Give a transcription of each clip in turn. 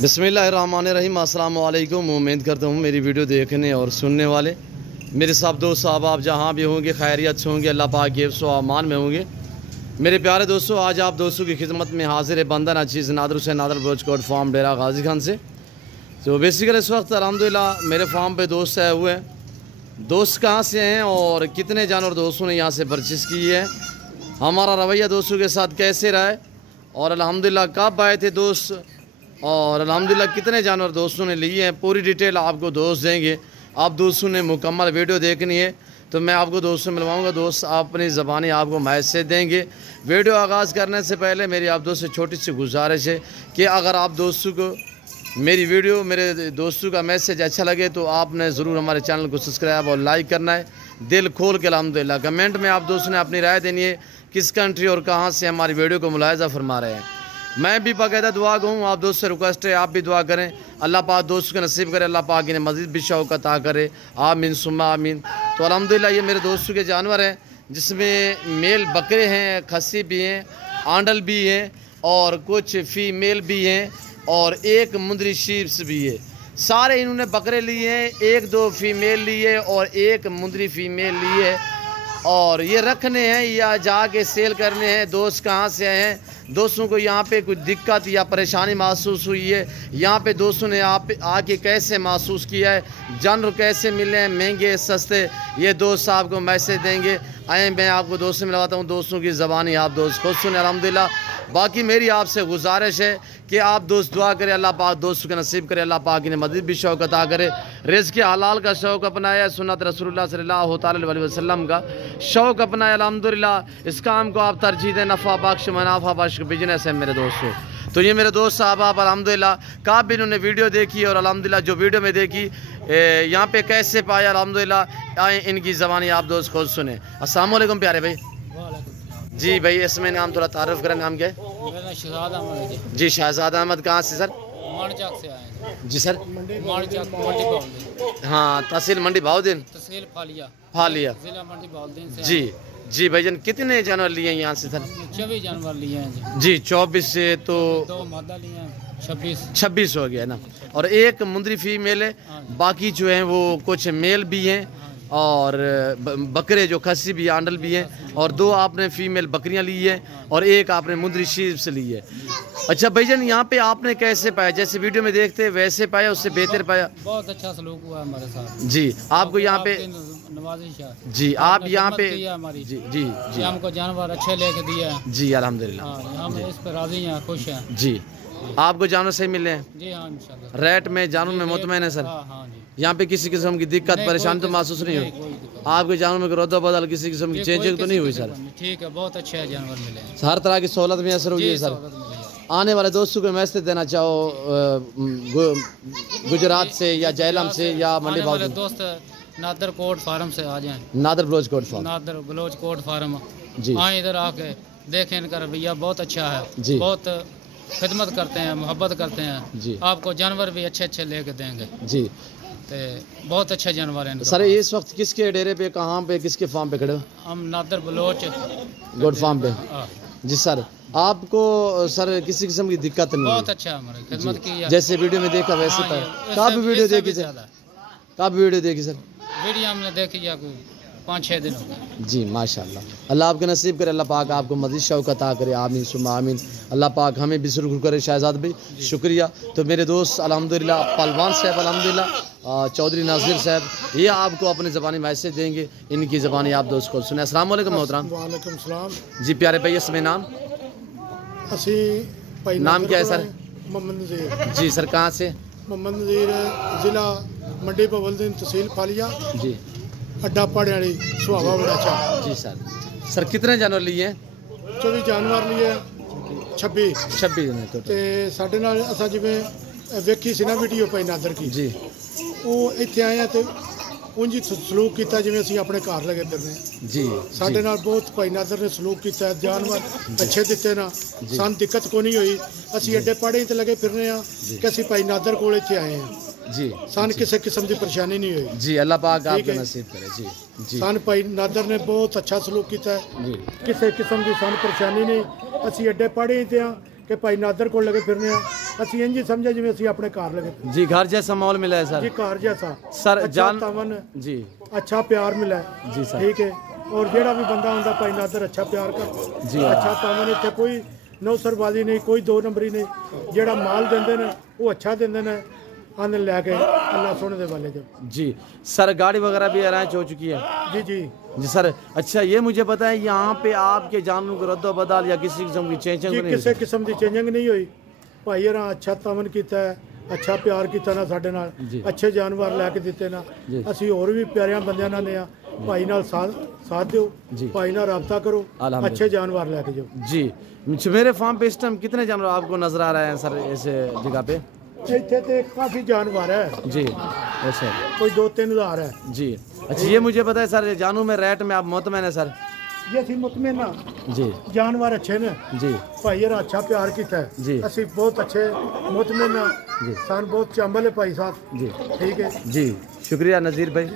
बिस्मिल्लाहिर्रहमानिर्रहीम। अस्सलाम वालेकुम। उम्मीद करता हूँ मेरी वीडियो देखने और सुनने वाले मेरे सब दोस्त साहब आप जहाँ भी होंगे खैरियत से होंगे, अल्लाह पाक के हिफ्ज़ व अमान में होंगे। मेरे प्यारे दोस्तों, आज आप दोस्तों की खिदमत में हाजिर है बंदा नाचीज़ नादर हुसैन नादर बलोच कोट फार्म डेरा गाजी खान से। तो बेसिकली इस वक्त अल्हम्दुलिल्लाह मेरे फार्म पे दोस्त आए हुए हैं। दोस्त कहाँ से हैं और कितने जानवर दोस्तों ने यहाँ से परचेज़ की है, हमारा रवैया दोस्तों के साथ कैसे रहा है और अल्हम्दुलिल्लाह कब आए थे दोस्त और अल्हम्दुलिल्लाह कितने जानवर दोस्तों ने लिए हैं, पूरी डिटेल आपको दोस्त देंगे। आप दोस्तों ने मुकम्मल वीडियो देखनी है तो मैं आपको दोस्तों मिलवाऊंगा। दोस्त अपनी ज़बानी आपको मैसेज देंगे। वीडियो आगाज़ करने से पहले मेरी आप दोस्तों से छोटी सी गुजारिश है कि अगर आप दोस्तों को मेरी वीडियो मेरे दोस्तों का मैसेज अच्छा लगे तो आपने ज़रूर हमारे चैनल को सब्सक्राइब और लाइक करना है दिल खोल के अल्हम्दुलिल्लाह। कमेंट में आप दोस्तों ने अपनी राय देनी है किस कंट्री और कहाँ से हमारी वीडियो को मुलाहिज़ा फरमा रहे हैं। मैं भी बाकायदा दुआ कहूँ, आप दोस्त से रिक्वेस्ट है आप भी दुआ करें, अल्लाह पाक दोस्तों को नसीब करे, अल्लाह पाक इन्हें मज़ीद भी शौक़ अता करे, आमीन सुम्मा आमीन। तो अल्हम्दुलिल्लाह ये मेरे दोस्तों के जानवर हैं जिसमें मेल बकरे हैं, खस्सी भी हैं, आंडल भी हैं और कुछ फीमेल भी हैं और एक मुंदरी शीप्स भी है। सारे इन्होंने बकरे लिए हैं, एक दो फीमेल लिए और एक मुंदरी फीमेल ली है और ये रखने हैं या जाके सेल करने हैं। दोस्त कहाँ से आए हैं, दोस्तों को यहाँ पे कुछ दिक्कत या परेशानी महसूस हुई है, यहाँ पे दोस्तों ने आके कैसे महसूस किया है, जानवर कैसे मिले हैं, महंगे सस्ते, ये दोस्त साहब को मैसेज देंगे। आए मैं आपको दोस्तों मिलवाता हूँ, दोस्तों की ज़बानी आप दोस्त खुद सुने अल्हम्दुलिल्लाह। बाकी मेरी आपसे गुजारिश है कि आप दोस्त दुआ करें, अल्लाह पाक दोस्तों को नसीब करे, अल्लाह पाक इन्हें मज़ीद भी शौक़ अता करे, रिज़्क़ के हलाल का शौक़ अपनाया, सुन्नत रसूलुल्लाह सल्लल्लाहु अलैहि वसल्लम का शौक़ अपनाया अल्हम्दुलिल्लाह। इस काम को आप तरजीह दें, नफ़ा बख्श मुनाफा बख्श बिजनेस है मेरे दोस्तों। तो ये मेरे दोस्त साहब आप अल्हम्दुलिल्लाह काफ़ी इन्होंने वीडियो देखी और अल्हम्दुलिल्लाह जो वीडियो में देखी यहाँ पे कैसे पाया अल्हम्दुलिल्लाह, आए इनकी ज़बानी आप दोस्त खुद सुने। अस्सलाम वालेकुम प्यारे भाई। जी भाई इसमें नाम थोड़ा तारुफ करें, नाम क्या है? मेरा शहजाद अहमद है जी शहजाद अहमद। कहाँ से सर? माणचक से आए हैं। जी सर। माणचक मंडी बाउद्दीन। हाँ तहसील मंडी बाउद्दीन, तहसील फालिया जिला मंडी बाउद्दीन से। जी जी भाईजान कितने जानवर लिए हैं यहाँ से सर? 24 जानवर लिए हैं जी 24 से तो 2 मादा लिए हैं, 26 हो गया ना। और एक मुंदरी फीमेल है, बाकी जो है वो कुछ मेल भी हैं और बकरे जो खस्सी भी आंडल भी हैं और 2 आपने फीमेल बकरियां ली है और एक आपने मुंदरी शीप से ली है। अच्छा भाईजान यहाँ पे आपने कैसे पाया, जैसे वीडियो में देखते हैं वैसे पाया, उससे बेहतर पाया? बहुत अच्छा सलूक हुआ हमारे साथ जी। आपको यहाँ पे नवाजिश है जी, आप यहाँ पे हमारी जी जी जी हमको जानवर अच्छे लेके दिए हैं जी अल्हम्दुलिल्लाह। हम इस पर राजी हैं, खुश हैं जी। आपको जानवर सही मिले हैं? जी हाँ इंशाल्लाह। रेट में जानवर में मुतमईन है सर? हाँ जी। यहाँ पे किसी किस्म की दिक्कत परेशानी तो महसूस नहीं हुई? आपके जानवर में रद्दा बदल किसी किस्म की चेंजिंग तो नहीं हुई सर? ठीक है, बहुत अच्छे जानवर मिले हैं, हर तरह की सहूलत में असर हुई है सर। आने वाले दोस्तों को मैसेज देना चाहो गुजरात से या जहलम से या मंडी बाउद्दीन? दोस्त नादर कोट फार्म से आ जाएं, नादर बलोच कोट फार्म, नादर बलोच कोट फार्म जी। हाँ इधर आके देखें, इनका रवैया बहुत अच्छा है जी, बहुत खिदमत करते हैं, मोहब्बत करते हैं जी। आपको जानवर भी अच्छे अच्छे लेके देंगे जी। तो बहुत अच्छा जानवर है सर इस वक्त किसके डेरे पे, कहाँ पे, किसके फार्म पे खड़े हो? हम नादर बलोच गोट फार्म पे जी। सर आपको सर किसी किस्म की दिक्कत नहीं? बहुत अच्छा हमारी खिदमत की है, जैसे वीडियो में देखा वैसे पाया? काफ़ी वीडियो देखी सर, काफ़ी वीडियो देखी सर? वीडियो हमने देखी है 5-6 दिन हो गए जी। माशाल्लाह, अल्लाह आपके नसीब करे, अल्लाह पाक आपको मज़ीद शौक़ अता करे, आमीन सुम्मा आमीन। अल्लाह पाक हमें भी सुरखुर करे। शहजाद भाई शुक्रिया। तो मेरे दोस्त अल्हम्दुलिल्लाह पहलवान साहब अल्हम्दुलिल्लाह चौधरी नासिर साहब ये आपको अपनी ज़बानी मैसेज देंगे, इनकी ज़बानी आप दोस्त को सुने। अस्सलाम वालेकुम मोहतरम। वालेकुम सलाम जी प्यारे भाई इसमें नाम नाम क्या है सर? मोहम्मद नज़ीर। जी सर कहाँ से? मोहम्मद नज़ीर ज़िला मंडी बाउद्दीन तहसील फालिया जी, अड्डा पहाड़ी वाली सुहावा बड़ा अच्छा। जी सर। सर कितने जानवर लिए हैं? 24 जानवर लिए 26 जने तो ਤੇ ਸਾਡੇ ਨਾਲ ਅਸਾਂ ਜਿਵੇਂ ਵੇਖੀ ਸੀ ਨਾ ਵੀਡੀਓ ਭਾਈ ਨਾਦਰ ਕੀ जी ਉਹ ਇੱਥੇ ਆਏ ਆ ਤੇ ਉਂਝ ਹੀ ਸਲੂਕ ਕੀਤਾ ਜਿਵੇਂ ਅਸੀਂ ਆਪਣੇ ਘਰ ਲਗੇ ਫਿਰਦੇ जी ਸਾਡੇ ਨਾਲ ਬਹੁਤ ਭਾਈ ਨਾਦਰ ਨੇ ਸਲੂਕ ਕੀਤਾ, ਜਾਨਵਰ ਅੱਛੇ ਦਿੱਤੇ ਨਾ, ਸਾਨੂੰ ਦਿੱਕਤ ਕੋਈ ਨਹੀਂ ਹੋਈ। ਅਸੀਂ ਅੱਡੇ ਪਹਾੜੀ ਤੇ ਲਗੇ ਫਿਰਨੇ ਆ ਕਿ ਅਸੀਂ ਭਾਈ ਨਾਦਰ ਕੋਲ ਇੱਥੇ ਆਏ ਆ, जी ਸਾਨੂੰ ਕਿਸੇ ਕਿਸਮ ਦੀ ਪਰੇਸ਼ਾਨੀ ਨਹੀਂ ਹੋਈ जी। अल्लाह पाक ठीक आपको है। नसीब करे जी जी ਸਾਨੂੰ ਭਾਈ ਨਾਦਰ ਨੇ ਬਹੁਤ ਅੱਛਾ ਸਲੂਕ ਕੀਤਾ ਹੈ, जी ਕਿਸੇ ਕਿਸਮ ਦੀ ਸਾਨੂੰ ਪਰੇਸ਼ਾਨੀ ਨਹੀਂ। ਅਸੀਂ ਅੱਡੇ ਪਹਾੜੀ ਤੇ ਆ ਕਿ ਭਾਈ ਨਾਦਰ ਕੋਲ ਲਗੇ ਫਿਰਨੇ ਆ, ਅਸੀਂ ਇੰਜ ਹੀ ਸਮਝਿਆ ਜਿਵੇਂ ਅਸੀਂ ਆਪਣੇ ਘਰ ਲਗੇ जी घर जैसा माहौल मिला है ਜੀ सर ਘਰ ਜੈਸਾ सर ਅੱਛਾ जान ਤਮਨ जी ਅੱਛਾ ਪਿਆਰ ਮਿਲਾ ਹੈ। जी सर ਠੀਕ ਹੈ ਔਰ ਜਿਹੜਾ ਵੀ ਬੰਦਾ ਹੁੰਦਾ ਭਾਈ ਨਾਦਰ ਅੱਛਾ ਪਿਆਰ ਕਰ जी ਅੱਛਾ ਤਮਨ ਇੱਥੇ ਕੋਈ ਨੌਸਰਬਾਜ਼ੀ ਨਹੀਂ ਕੋਈ ਦੋ ਨੰਬਰੀ ਨਹੀਂ ਜਿਹੜਾ ਮਾਲ ਦਿੰਦੇ ਨੇ ਉਹ ਅੱਛਾ ਦਿੰਦੇ ਨੇ ਆਨ ਲੈ ਕੇ ਅੱਲਾ ਸੋਹਣੇ ਦੇ ਵਾਲੇ ਜੋ जी सर गाड़ी वगैरह भी अरेंज हो चुकी है ਜੀ ਜੀ जी सर अच्छा ये मुझे पता है यहाँ पे आपके जानवरों को रद्द बदल या किसी किस्म की चेंजिंग ਜੀ नहीं ਕਿਸੇ ਕਿਸਮ ਦੀ ਚੇਂਜਿੰਗ ਨਹੀਂ ਹੋਈ ਭਾਈ ਹਰਾਂ ਅੱਛਾ ਤਮਨ ਕੀਤਾ ਹੈ, ਅੱਛਾ ਪਿਆਰ ਕੀਤਾ ਨਾ ਸਾਡੇ ਨਾਲ ਜੀ। ਅੱਛੇ ਜਾਨਵਰ ਲੈ ਕੇ ਦਿੱਤੇ ਨਾ ਜੀ। ਅਸੀਂ ਹੋਰ ਵੀ ਪਿਆਰਿਆਂ ਬੰਦਿਆਂ ਨਾਲ ਨੇ ਆ ਭਾਈ ਨਾਲ ਸਾਥ ਦਿਓ ਜੀ। ਭਾਈ ਨਾਲ ਰਾਬਤਾ ਕਰੋ अल्हम्दुलिल्लाह। अच्छे जानवर लेके जाओ जी मेरे फार्म पे इस टाइम कितने जानवर आपको नजर आ रहे हैं सर इस जगह पे ਇੱਥੇ ਤੇ ਕਾਫੀ ਜਾਨਵਰ ਹੈ जी अच्छा ਕੋਈ 2-3 ਹਜ਼ਾਰ ਹੈ जी अच्छा ये मुझे पता है सर जानू में रेट में आप मुतमैन है सर ਜੇ ਅਸੀਂ ਮੁਤਮਿਨ ਨਾ जी ਜਾਨਵਰ ਅੱਛੇ ਨੇ जी ਭਾਈ ਹਰਾਂ ਅੱਛਾ ਪਿਆਰ ਕੀਤਾ ਹੈ। ਜੀ। ਅਸੀਂ ਬਹੁਤ ਅੱਛੇ ਮੁਤਮਿਨ ਨਾ जी ਸਾਨੂੰ ਬਹੁਤ ਚਾਂਬਲ ਹੈ ਭਾਈ ਸਾਹਿਬ जी ਠੀਕ ਹੈ जी शुक्रिया नज़ीर भाई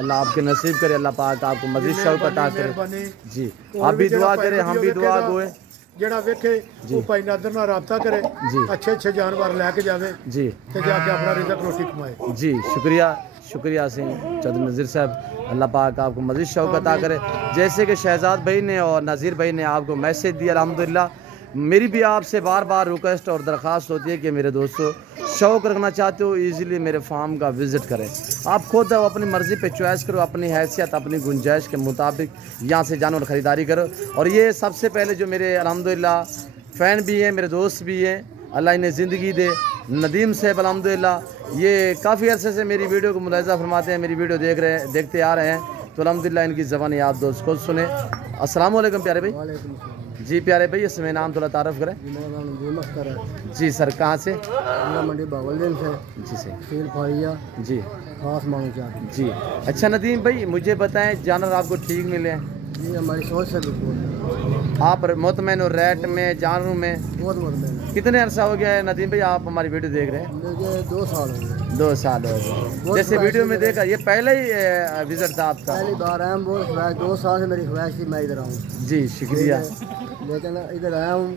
अल्लाह आपके नसीब करे अल्लाह पाक आपको मजीद शौक अता करे ਮਿਹਰਬਾਨੀ जी और आप भी भी दुआ जरा करें हम भी भाई दुआ वीडियो गोए ਜਿਹੜਾ ਵੇਖੇ ਉਹ ਭਾਈ ਨਾਦਰ ਨਾਲ ਰਾਬਤਾ ਕਰੇ ਜੀ। ਅੱਛੇ ਅੱਛੇ ਜਾਨਵਰ ਲੈ ਕੇ ਜਾਵੇ जी ਤੇ ਜਾ ਕੇ ਆਪਣਾ ਰਿਜ਼ਕ ਰੋਟੀ ਕਮਾਏ जी शुक्रिया सिंह चौधरी नज़ीर साहब अल्लाह पाक आपको मज़ीद शौक अता करे जैसे कि शहजाद भाई ने और नज़ीर भाई ने आपको मैसेज दिया अल्हम्दुलिल्लाह मेरी भी आपसे बार बार रिक्वेस्ट और दरख्वास्त होती है कि मेरे दोस्तों शौक रखना चाहते हो इजीली मेरे फार्म का विज़िट करें आप खुद अपनी मर्ज़ी पे चॉइस करो अपनी हैसियत अपनी गुंजाइश के मुताबिक यहाँ से जानवर ख़रीदारी करो और ये सबसे पहले जो मेरे अल्हम्दुलिल्लाह फ़ैन भी हैं मेरे दोस्त भी हैं अल्लाह इन्हें ज़िंदगी दे नदीम साहब अल्हम्दुलिल्लाह ये काफ़ी अरसे से मेरी वीडियो को मुलाहिज़ा फरमाते हैं मेरी वीडियो देखते आ रहे हैं तो अल्हम्दुलिल्लाह इनकी ज़बानी आप दोस्त खुद सुने अस्सलाम वालेकुम प्यारे भाई जी प्यारे भाई इसमें नाम थोड़ा तारफ़ करें जी सर कहाँ से मंडी बावलदीन से जी सर सील फाड़िया जी खास मांगचा जी अच्छा नदीम भाई मुझे बताएं जानवर आपको ठीक मिले हैं ये हमारी सोच से बिल्कुल आप मुतमैन और रेट में जानवरों में बहुत मतलब है। कितने अरसा हो गया है नदीम भाई आप हमारी वीडियो देख रहे हैं मुझे 2 साल हो गए 2 साल हो गए जैसे वीडियो में देखा ये पहले ही विजिट था आपका पहली बार आया हूँ बहुत ख्वाहिश 2 साल से मेरी ख्वाहिश थी मैं इधर आऊँ जी शुक्रिया लेकिन इधर आया हूँ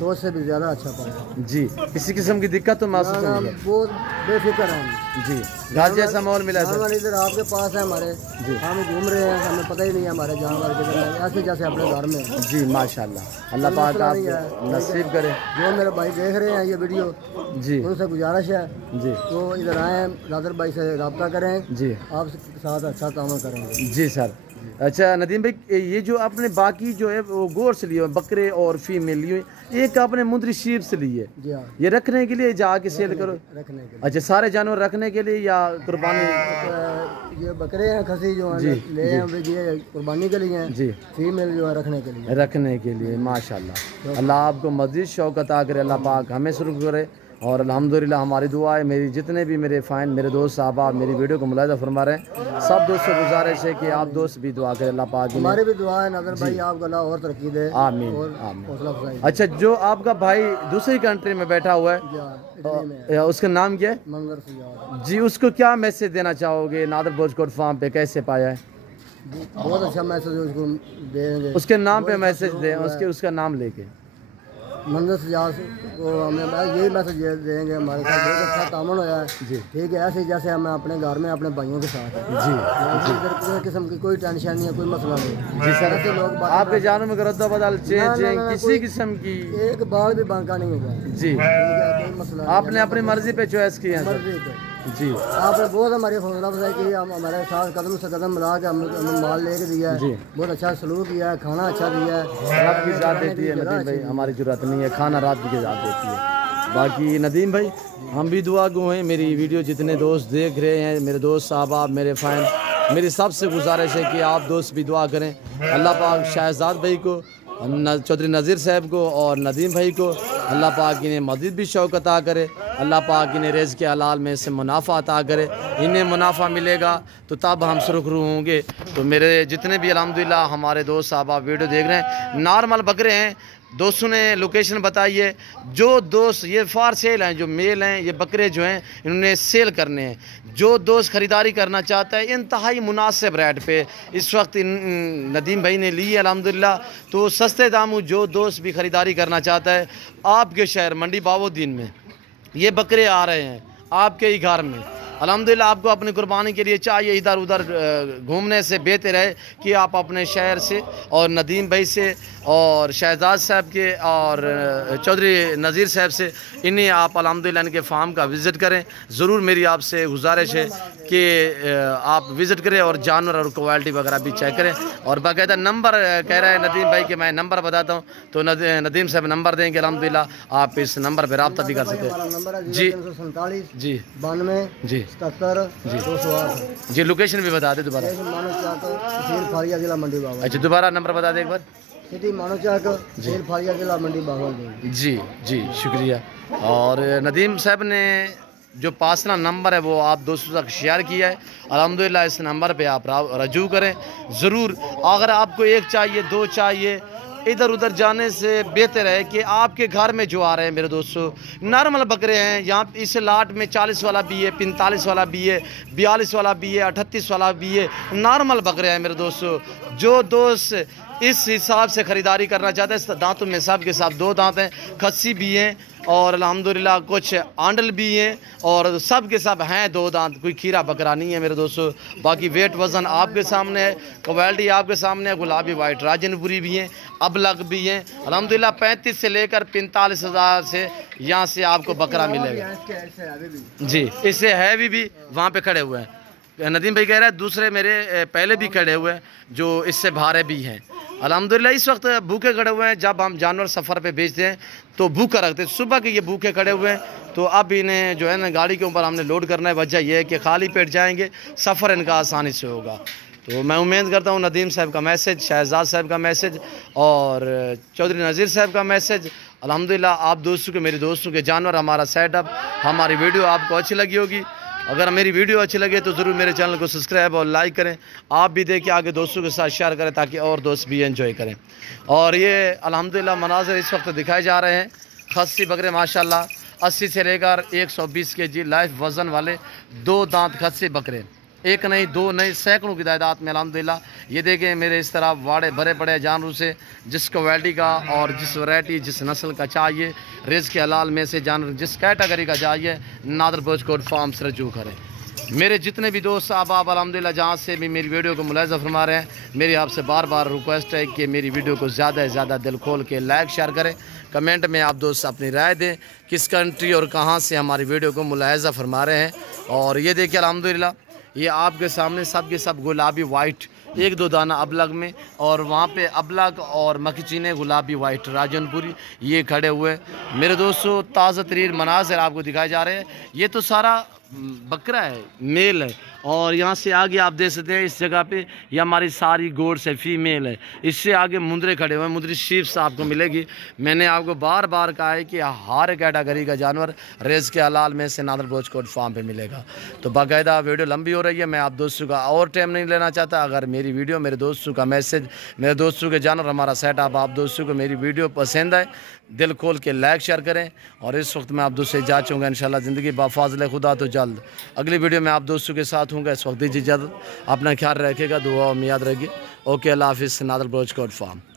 सोच से भी ज़्यादा अच्छा पाया जी किसी किस्म की दिक्कत तो महसूस ना, नहीं है बहुत बेफिक्र हैं जी घर जैसा माहौल मिला सर जानवर इधर आपके पास है हमारे जी। हम घूम रहे हैं हमें पता ही नहीं है हमारे जानवर किधर है ऐसे जैसे अपने घर में है। जी माशाल्लाह अल्लाह पाक मसला नहीं आपको है। नसीब करे जो मेरे भाई देख रहे हैं ये वीडियो जी उनसे गुजारिश है जी तो इधर आए नादर भाई से रब्ता करें जी आपके साथ अच्छा काम करेंगे जी सर अच्छा नदीम भाई ये जो आपने बाकी जो है वो गोट्स लिए हुए, बकरे और फीमेल लिए हुए, एक आपने मुंदरी शीप से लिए जी हाँ ये रखने के लिए जाके सेल करो रखने के अच्छा सारे जानवर रखने के लिए या कुर्बानी लिए ये बकरे हैं खसी जो जी, हैं ले हैं ये कुर्बानी के लिए हैं जी फीमेल जो है रखने के लिए रखने के लिए माशाल्लाह अल्लाह आपको मज़ीद शौक अता करे अल्लाह पाक हमें शुरू करे और अल्हम्दुलिल्लाह हमारी दुआ है मेरी जितने भी मेरे फ़ैन मेरे दोस्त साहब मेरी वीडियो को मुलाहिज़ा फरमा रहे हैं सब दोस्तों से गुजारिश है कि आप दोस्त भी दुआ करें अल्लाह पाक इन्हें- हमारी भी दुआ है नजर भाई आपको अल्लाह और तरक्की दे आमीन और आमीन हौसला अफजाई अच्छा जो आपका भाई दूसरी कंट्री में बैठा हुआ है जी हाँ इटली में है उसका नाम क्या है मंगर सियाद जी उसको क्या मैसेज देना चाहोगे नादर बोझकोट फार्म पे कैसे पाया है बहुत अच्छा मैसेज उसको देंगे उसके नाम पे मैसेज दें उसका नाम लेके मंजर सियाद को हमें यही मैसेज देंगे हमारे साथ बहुत अच्छा तामन होया है जी ठीक है ऐसे जैसे हम अपने घर में अपने भाइयों के साथ हैं जी इधर किसी किस्म की कोई टेंशन नहीं है कोई मसला नहीं जी सर ऐसे लोग आपके जानों में रद्दा बदल चेंज ना, किसी कोई- किस्म की एक बाल भी बांका नहीं होगा जी ठीक है कोई मसला नहीं आपने अपनी मर्जी पे चॉइस की है सर मर्जी पे जी आपने बहुत हमारी हौसला अफजाई की हम हमारे साथ कदम से कदम मिला के हमें माल लेके दिया जी। है बहुत अच्छा सलूक किया है खाना अच्छा दिया है रात की जात देती है नदीम भाई हमारी जरूरत नहीं है खाना रात की जात देती है बाकी नदीम भाई हम भी दुआ गो हैं मेरी वीडियो जितने दोस्त देख रहे हैं मेरे दोस्त साहब मेरे फ़ैन मेरी सबसे गुजारिश है कि आप दोस्त भी दुआ करें अल्लाह पाक शहजाद भाई को चौधरी नज़ीर साहब को और नदीम भाई को अल्लाह पाक इन्हें मज़ीद भी शौक अता करे अल्लाह पाक इन्हें रिज़्क़ के हलाल में से मुनाफा अता करे इन्हें मुनाफा मिलेगा तो तब हम सुरखरू होंगे तो मेरे जितने भी अल्हम्दुलिल्लाह हमारे दोस्त साहब आप वीडियो देख रहे हैं नॉर्मल बकरे हैं दोस्तों ने लोकेशन बताई है जो दोस्त ये फार सेल हैं जो मेल हैं ये बकरे जो हैं इन्होंने सेल करने हैं जो दोस्त ख़रीदारी करना चाहता है इंतहाई मुनासिब रेट पे इस वक्त नदीम भाई ने ली है अल्हम्दुलिल्लाह तो सस्ते दामों जो दोस्त भी ख़रीदारी करना चाहता है आपके शहर मंडी बावुद्दीन में یہ بکرے آ رہے ہیں آپ کے ہی گھر میں. الحمدللہ آپ کو اپنی قربانی کے لیے چاہیے ادھر ادھر گھومنے سے بہتر ہے کہ آپ اپنے شہر سے اور ندیم بھائی سے اور شہزاد صاحب کے اور چودھری نذیر صاحب سے انہیں آپ الحمدللہ ان کے فارم کا وزٹ کریں. ضرور میری آپ سے گزارش ہے کہ آپ وزٹ کریں اور جانور اور کوالٹی وغیرہ بھی چیک کریں. اور باقاعدہ نمبر کہہ رہا ہے ندیم بھائی کہ میں نمبر بتاتا ہوں تو ندیم صاحب نمبر دیں گے. الحمدللہ آپ اس نمبر پہ رابطہ بھی کر سکتے ہیں. جی 347 جی 92 جی 77 208. جی لوکیشن بھی بتا دیں دوبارہ. مانو چاک تحصیل فاریہ ضلع منڈی باغ. اچھا دوبارہ نمبر بتا دیں ایک بار. سٹی مانو چاک تحصیل فاریہ ضلع منڈی باغ. جی جی شکریہ. اور ندیم صاحب نے جو پاسنا نمبر ہے وہ آپ دوستوں تک شیئر کیا ہے. الحمدللہ اس نمبر پہ آپ رجوع کریں ضرور. اگر آپ کو ایک چاہیے دو چاہیے ادھر ادھر جانے سے بہتر ہے کہ آپ کے گھر میں جو آ رہے ہیں میرے دوستوں نارمل بکرے ہیں. یہاں اس لاٹ میں 40 والا بھی ہے 45 والا بھی ہے 42 والا بھی ہے 38 والا بھی ہے. نارمل بکرے ہیں میرے دوستوں. جو دوست اس حساب سے خریداری کرنا چاہتے ہیں دانتوں میں سب کے ساتھ 2 دانت ہیں کھسی بھی ہیں اور الحمدللہ کچھ آنڈل بھی ہیں اور سب کے سب ہیں 2 دانت. کوئی کھیرا بکرا نہیں ہے میرے دوستوں. باقی ویٹ وزن آپ کے سامنے ہے کوالٹی آپ کے سامنے ہے. گلابی وائٹ راجن پوری بھی ہیں ابلغ بھی ہیں الحمدللہ. 35 سے لے کر 45 ہزار سے یہاں سے آپ کو بکرا ملے گا. جی اس سے ہیوی بھی وہاں پہ کھڑے ہوئے ہیں. ندیم بھائی کہہ رہا ہے دوسرے میرے پہلے بھی کھڑے ہوئے ہیں جو اس سے بھارے بھی ہیں. الحمدللہ اس وقت بھوکے کھڑے ہوئے ہیں. جب ہم جانور سفر پہ بیچتے ہیں تو بھوکا رکھتے ہیں. صبح کے یہ بھوکے کھڑے ہوئے ہیں تو اب انہیں جو ہے نا گاڑی کے اوپر ہم نے لوڈ کرنا ہے. وجہ یہ ہے کہ خالی پیٹ جائیں گے سفر ان کا آسانی سے ہوگا. تو میں امید کرتا ہوں ندیم صاحب کا میسج شہزاد صاحب کا میسج اور چودھری نذیر صاحب کا میسج الحمدللہ آپ دوستوں کے میرے دوستوں کے جانور ہمارا سیٹ اپ ہماری ویڈیو آپ کو اچھی لگی ہوگی. اگر میری ویڈیو اچھی لگے تو ضرور میرے چینل کو سبسکرائب اور لائک کریں. آپ بھی دیکھیں آگے دوستوں کے ساتھ شیئر کریں تاکہ اور دوست بھی انجوائے کریں. اور یہ الحمدللہ مناظر اس وقت دکھائے جا رہے ہیں. خصی بکرے ماشاءاللہ 80 سے لے کر 120 kg لائف وزن والے 2 دانت خصی بکرے. ایک نہیں 2 نہیں سینکڑوں کی تعداد میں الحمدللہ. یہ دیکھیں میرے اس طرح واڑے بھرے پڑے جانوروں سے جس کوالٹی کا اور جس ورائٹی جس نسل کا چاہیے رزق حلال میں سے جانور جس کیٹیگری کا چاہیے نادر بوچ کوٹ فارم سے رجوع کریں. میرے جتنے بھی دوست آپ الحمدللہ جہاں سے بھی میری ویڈیو کو ملاحظہ فرما رہے ہیں میری آپ سے بار بار ریکویسٹ ہے کہ میری ویڈیو کو زیادہ سے زیادہ دل کھول کے لائک شیئر کریں. کمنٹ میں آپ دوست اپنی رائے دیں کس کنٹری اور کہاں سے ہماری ویڈیو کو ملاحظہ فرما رہے ہیں. اور یہ دیکھیں الحمدللہ یہ آپ کے سامنے سب کے سب گلابی وائٹ 1-2 دانہ ابلغ میں اور وہاں پہ ابلغ اور مکھچینے گلابی وائٹ راجن پوری یہ کھڑے ہوئے میرے دوستوں. تازہ ترین مناظر آپ کو دکھائے جا رہے ہیں. یہ تو سارا بکرا ہے میل ہے اور یہاں سے آگے آپ دیکھ سکتے ہیں اس جگہ پہ یہ ہماری ساری گوڈس ہے فیمیل ہے. اس سے آگے مندرے کھڑے ہوئے ہیں مندری شیپس آپ کو ملے گی. میں نے آپ کو بار بار کہا ہے کہ ہر کیٹیگری کا جانور رزق حلال میں سے نادر بوچ کوٹ فارم پہ ملے گا. تو باقاعدہ ویڈیو لمبی ہو رہی ہے میں آپ دوستوں کا اور ٹائم نہیں لینا چاہتا. اگر میری ویڈیو میرے دوستوں کا میسج میرے دوستوں کے جانور ہمارا سیٹ اپ آپ دوستوں کو میری ویڈیو پسند ہے دل کھول کے لائک شیئر کریں. اور اس وقت میں آپ دوستوں سے جا چاہوں گا انشاءاللہ زندگی بفاضل خدا تو جلد اگلی ویڈیو میں آپ دوستوں کے ساتھ ہوں گا. اس وقت دیجیے اجازت اپنا خیال رکھے گا دعا میں یاد رکھیے. اوکے اللہ حافظ. نادر بوچ کوٹ فارم.